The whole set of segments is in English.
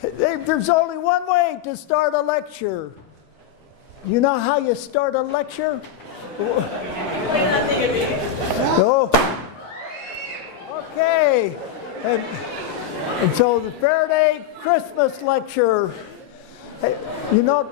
There's only one way to start a lecture. You know how you start a lecture? No. Okay. And so the Faraday Christmas Lecture, you know,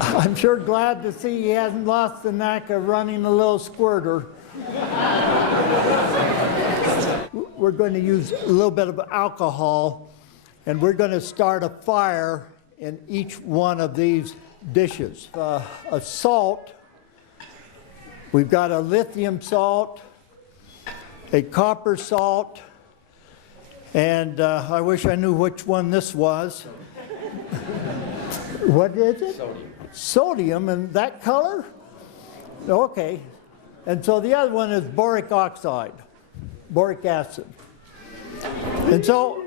I'm sure glad to see he hasn't lost the knack of running a little squirter. We're going to use a little bit of alcohol, and we're going to start a fire in each one of these dishes. A salt, we've got a lithium salt, a copper salt, and I wish I knew which one this was. What is it? Sodium. Sodium, and that color? Okay. And so the other one is boric oxide, boric acid. And so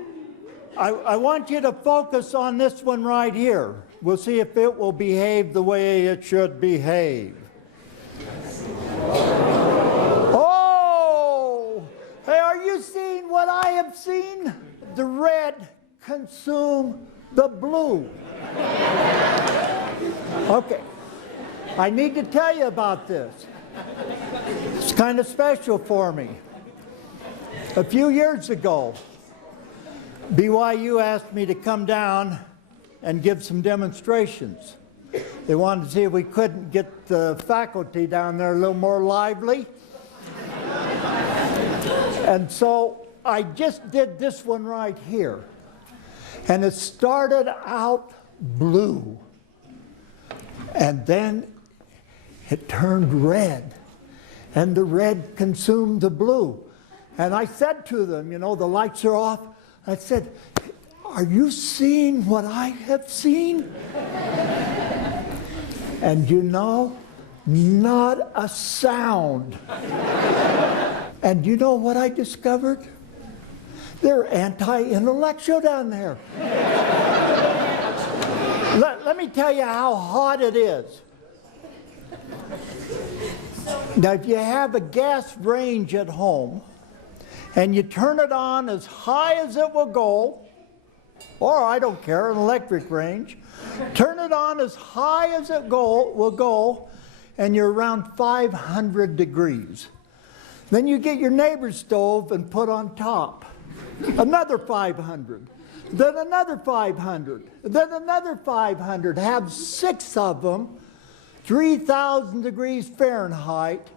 I want you to focus on this one right here. We'll see if it will behave the way it should behave. Oh! Hey, are you seeing what I have seen? The red consume the blue. Okay. I need to tell you about this. It's kind of special for me. A few years ago, BYU asked me to come down and give some demonstrations. They wanted to see if we couldn't get the faculty down there a little more lively. And so I just did this one right here. And it started out blue. And then it turned red. And the red consumed the blue. And I said to them, you know, the lights are off. I said, are you seeing what I have seen? And you know, not a sound. And you know what I discovered? They're anti-intellectual down there. Let me tell you how hot it is. Now, if you have a gas range at home, and you turn it on as high as it will go, or I don't care, an electric range, turn it on as high as it will go, and you're around 500 degrees. Then you get your neighbor's stove and put on top. Another 500. Then another 500. Then another 500. Have 6 of them, 3,000 degrees Fahrenheit,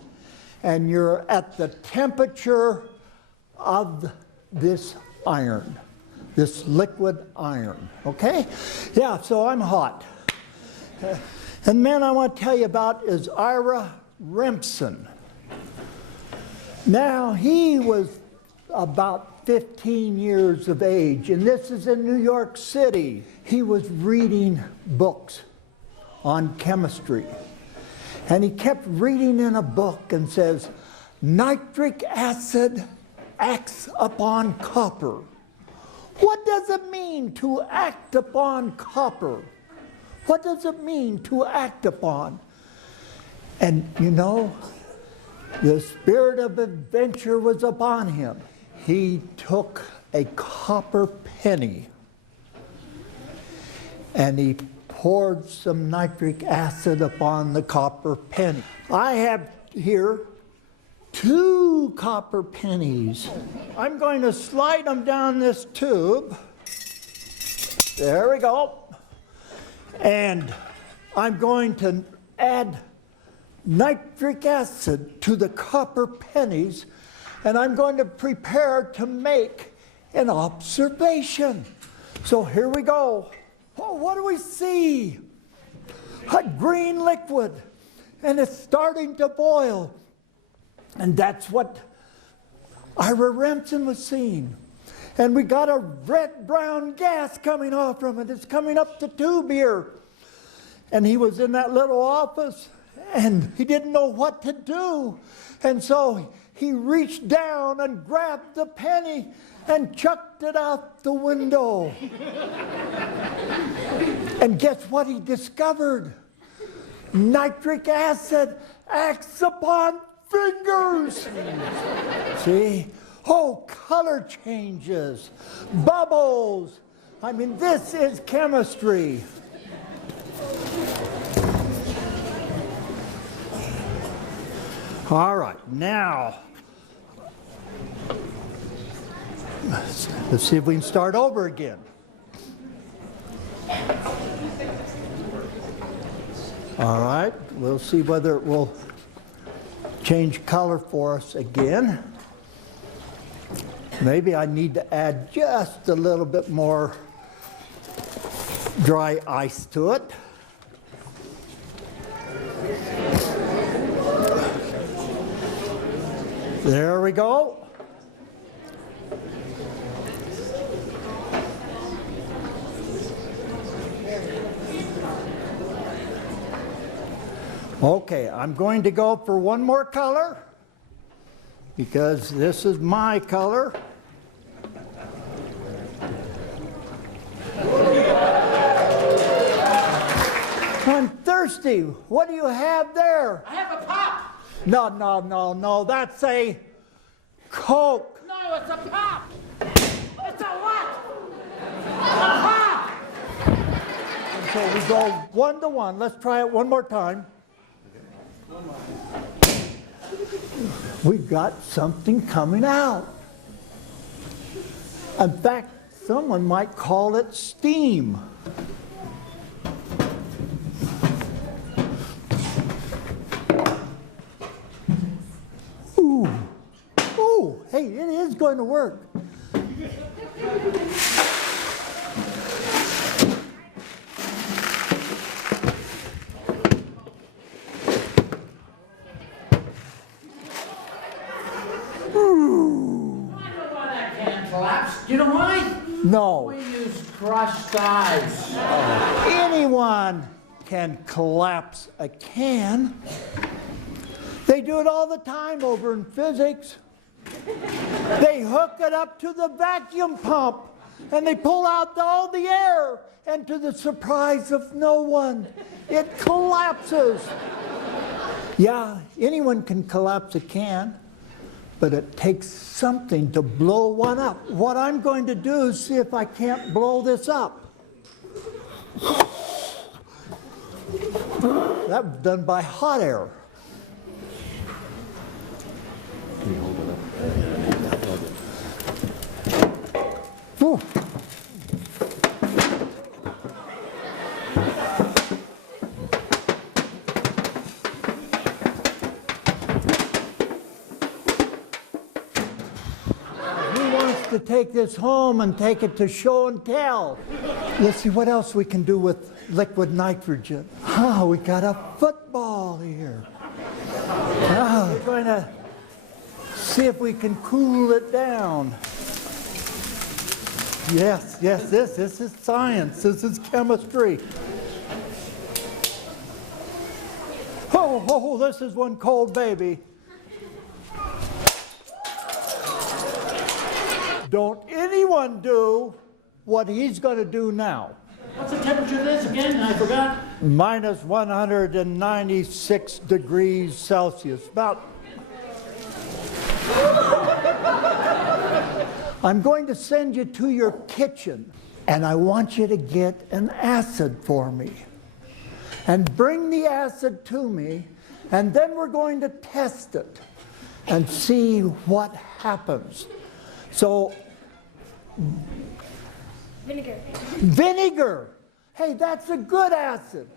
and you're at the temperature of this iron, this liquid iron, okay? Yeah, so I'm hot. And the man I want to tell you about is Ira Remsen. Now, he was about 15 years of age, and this is in New York City. He was reading books on chemistry. And he kept reading in a book and says, nitric acid acts upon copper. What does it mean to act upon copper? What does it mean to act upon? And you know, the spirit of adventure was upon him. He took a copper penny and he poured some nitric acid upon the copper penny. I have here 2 copper pennies. I'm going to slide them down this tube. There we go. And I'm going to add nitric acid to the copper pennies, and I'm going to prepare to make an observation. So here we go. Oh, what do we see? A green liquid, and it's starting to boil. And that's what Ira Remsen was seeing. And we got a red-brown gas coming off from it. It's coming up the tube here. And he was in that little office, and he didn't know what to do. And so he reached down and grabbed the penny and chucked it out the window. And guess what he discovered? Nitric acid acts upon fingers. See? Oh, color changes, bubbles. I mean, this is chemistry. All right, now, let's see if we can start over again. All right, we'll see whether it will change color for us again. Maybe I need to add just a little bit more dry ice to it. There we go. Okay, I'm going to go for one more color because this is my color. I'm thirsty. What do you have there? I have a pop. No, that's a Coke. No, it's a pop. It's a what? A pop. And so we go 1 to 1. Let's try it one more time. We've got something coming out. In fact, someone might call it steam. Ooh, hey, it is going to work. You know why? No. We use crushed ice. Anyone can collapse a can. They do it all the time over in physics. They hook it up to the vacuum pump and they pull out all the air, and to the surprise of no one, it collapses. Yeah, anyone can collapse a can, but it takes something to blow one up. What I'm going to do is see if I can't blow this up. That was done by hot air. Whew. To take this home and take it to show and tell. Let's see what else we can do with liquid nitrogen. Oh, we got a football here. Oh, we're going to see if we can cool it down. Yes, this is science. This is chemistry. Oh, this is one cold baby. Don't anyone do what he's going to do now. What's the temperature of this again? I forgot. Minus 196 degrees Celsius. About. I'm going to send you to your kitchen, and I want you to get an acid for me. And bring the acid to me, and then we're going to test it and see what happens. So, Vinegar. Hey, that's a good acid.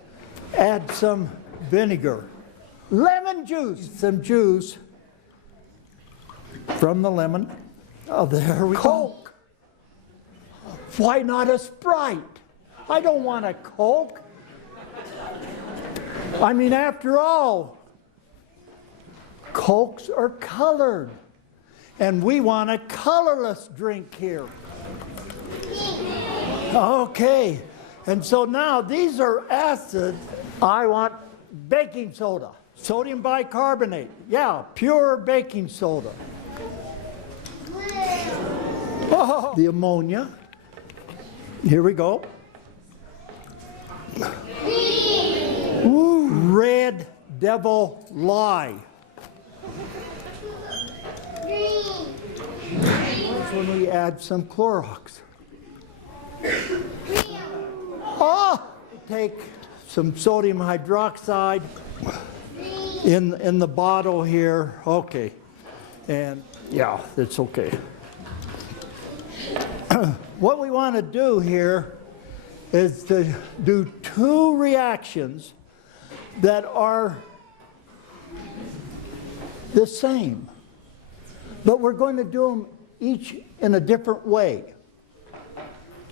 Add some vinegar. Lemon juice. Some juice from the lemon. Oh, there we go. Coke. Why not a Sprite? I don't want a Coke. I mean, after all, Cokes are colored. And we want a colorless drink here. Okay, and so now these are acid. I want baking soda, sodium bicarbonate. Yeah, pure baking soda. Oh, the ammonia. Here we go. Ooh, red devil lye. when we add some Clorox. Oh! Take some sodium hydroxide in the bottle here. Okay. And yeah, it's okay. What we want to do here is to do two reactions that are the same, but we're going to do them each in a different way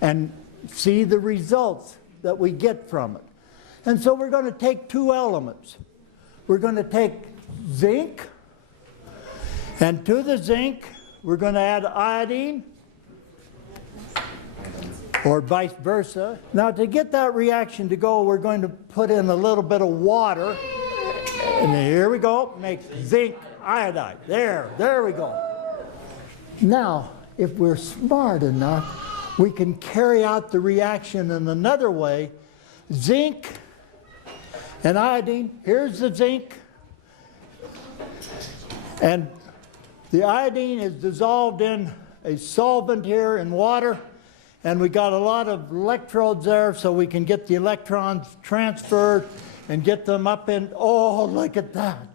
and see the results that we get from it. And so we're going to take two elements. We're going to take zinc, and to the zinc we're going to add iodine, or vice versa. Now, to get that reaction to go, we're going to put in a little bit of water. And here we go, make zinc iodide. There we go. Now, if we're smart enough, we can carry out the reaction in another way. Zinc and iodine, here's the zinc. And the iodine is dissolved in a solvent here in water. And we got a lot of electrodes there so we can get the electrons transferred and get them up in, oh, look at that.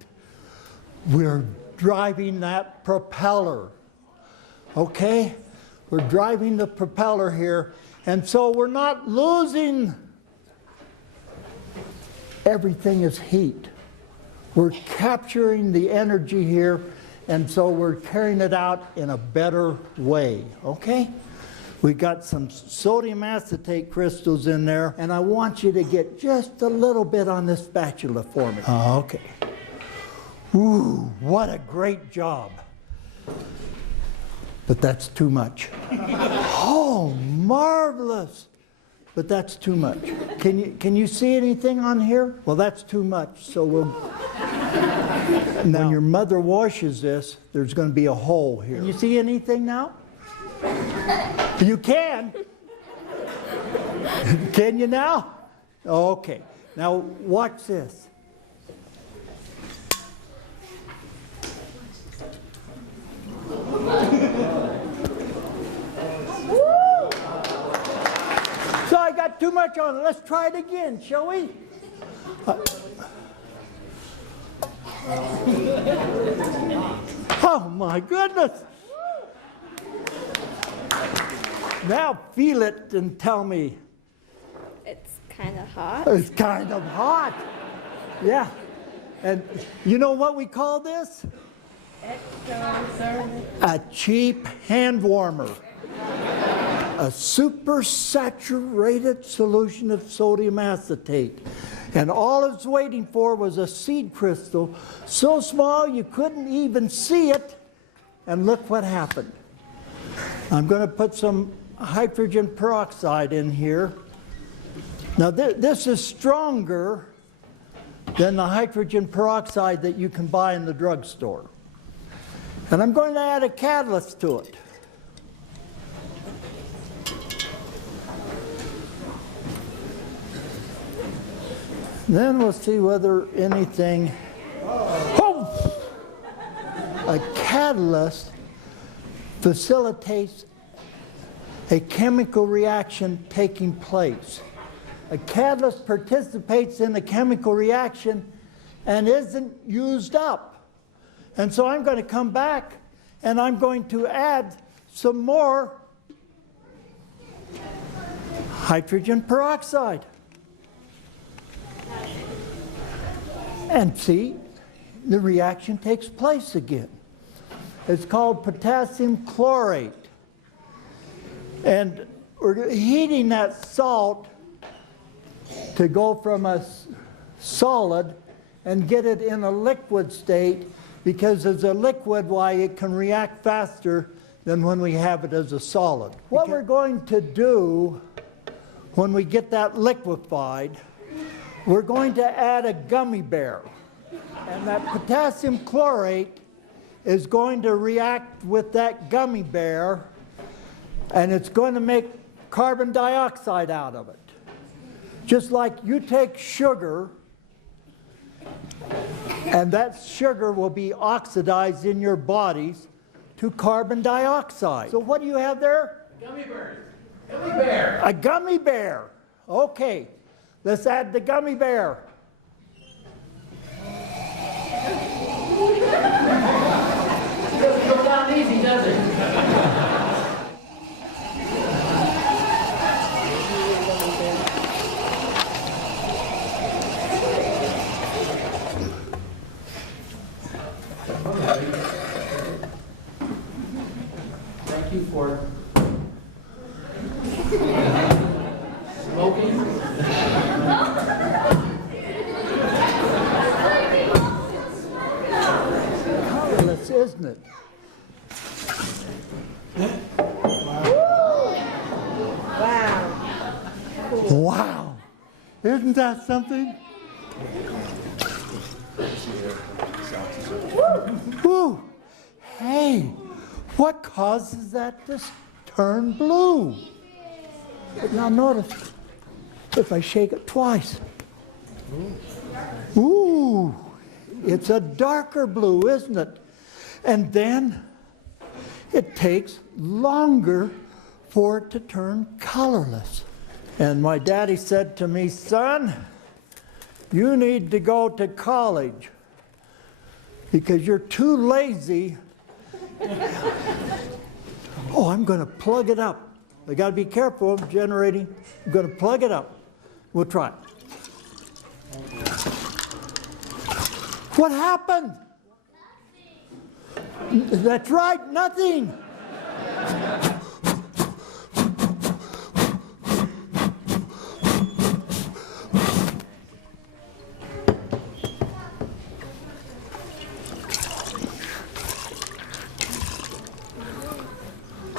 We're driving that propeller, okay? We're driving the propeller here. And so we're not losing, everything is heat. We're capturing the energy here, and so we're carrying it out in a better way, okay? We got some sodium acetate crystals in there, and I want you to get just a little bit on this spatula for me. Okay. Ooh, what a great job. But that's too much. Oh, marvelous. But that's too much. Can you see anything on here? Well, that's too much, so we'll... Now, when your mother washes this, there's going to be a hole here. Can you see anything now? You can. Can you now? Okay. Now watch this. So I got too much on it. Let's try it again, shall we? Oh my goodness. Now feel it and tell me. It's kind of hot. It's kind of hot. Yeah. And you know what we call this? A cheap hand warmer. A supersaturated solution of sodium acetate. And all it's waiting for was a seed crystal so small you couldn't even see it. And look what happened. I'm going to put some hydrogen peroxide in here. Now this is stronger than the hydrogen peroxide that you can buy in the drugstore. And I'm going to add a catalyst to it. Then we'll see whether anything... Oh! A catalyst facilitates a chemical reaction taking place. A catalyst participates in the chemical reaction and isn't used up. And so I'm going to come back and I'm going to add some more hydrogen peroxide. And see, the reaction takes place again. It's called potassium chlorate. And we're heating that salt to go from a solid and get it in a liquid state, because as a liquid, why, it can react faster than when we have it as a solid. What we're going to do when we get that liquefied, we're going to add a gummy bear. And that potassium chlorate is going to react with that gummy bear, and it's going to make carbon dioxide out of it. Just like you take sugar, and that sugar will be oxidized in your bodies to carbon dioxide. So what do you have there? Gummy bears. Gummy bear. A gummy bear. Okay, let's add the gummy bear. It doesn't go down easy, does it? Thank you for smoking. Colorless, isn't it? Wow. Isn't that something? Woo. Hey, what causes that to turn blue? But now notice, if I shake it twice. Ooh, it's a darker blue, isn't it? And then it takes longer for it to turn colorless. And my daddy said to me, son, you need to go to college because you're too lazy. Oh, I'm going to plug it up. I got to be careful of generating. I'm going to plug it up. We'll try it. What happened? Nothing. That's right, nothing.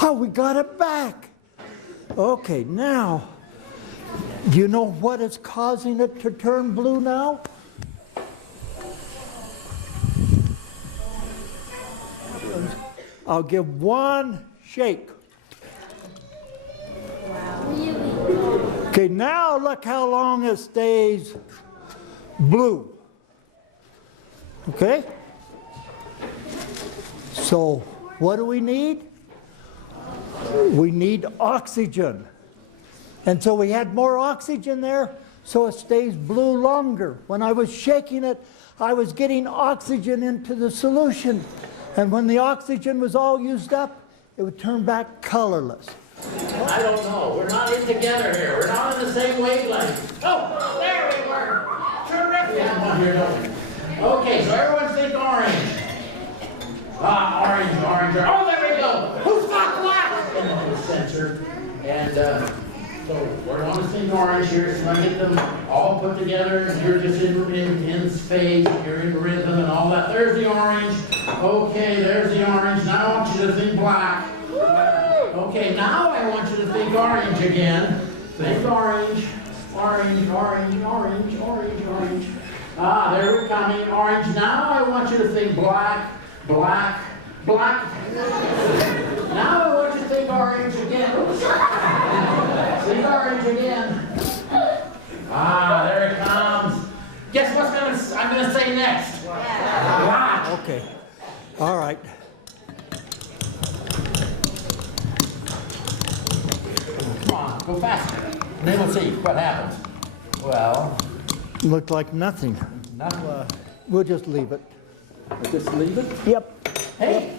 Oh, we got it back. Okay, now, do you know what is causing it to turn blue now? I'll give one shake. Wow. Okay, now look how long it stays blue. Okay? So, what do we need? We need oxygen. And so we had more oxygen there, so it stays blue longer. When I was shaking it, I was getting oxygen into the solution. And when the oxygen was all used up, it would turn back colorless. I don't know. We're not in together here. We're not in the same wavelength. Oh, there we were. Terrific. Okay, so everyone think orange. Orange. Oh, there we go. Who's got black? Into the sensor. And so we're going to think orange here. So I get them all put together. You're just in space. You're in rhythm and all that. There's the orange. Okay, there's the orange. Now I want you to think black. Okay, now I want you to think orange again. Think orange. Orange. Ah, there we're coming. Orange. Now I want you to think black. Now I want you to think orange again. Think orange again. Ah, there it comes. Guess what I'm going to say next? Black. Okay. All right. Come on, go faster. Then we'll see what happens. Well, Looked like nothing. nothing. We'll just leave it. Just leave it. Yep. Hey,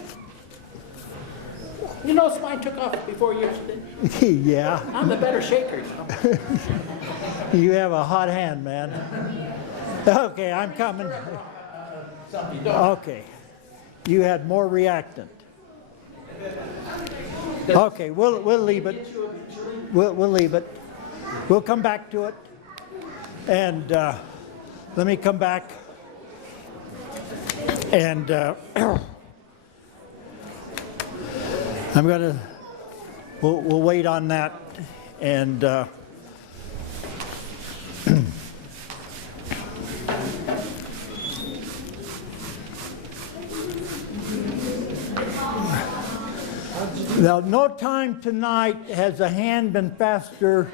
you notice mine took off before yours did? Yeah. I'm the better shaker, you know. You have a hot hand, man. Okay, I'm coming. Something you don't. Okay. You had more reactant. Okay, we'll leave it. We'll leave it. We'll come back to it. And let me come back. And I'm gonna. We'll wait on that. And now, no time tonight has a hand been faster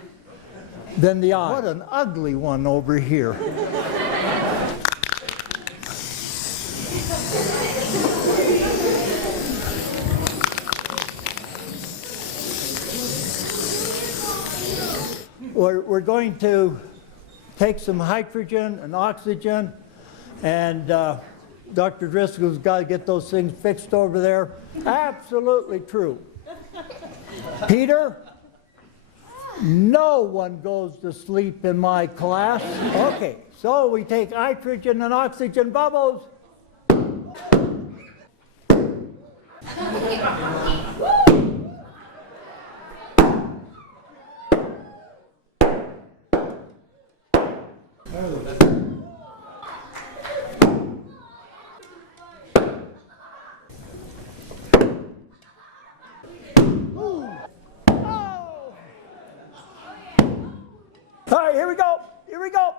than the eye. What an ugly one over here. we're going to take some hydrogen and oxygen, and Dr. Driscoll's got to get those things fixed over there. Absolutely true. Peter, no one goes to sleep in my class. Okay, so we take nitrogen and oxygen bubbles. All right, here we go. Here we go.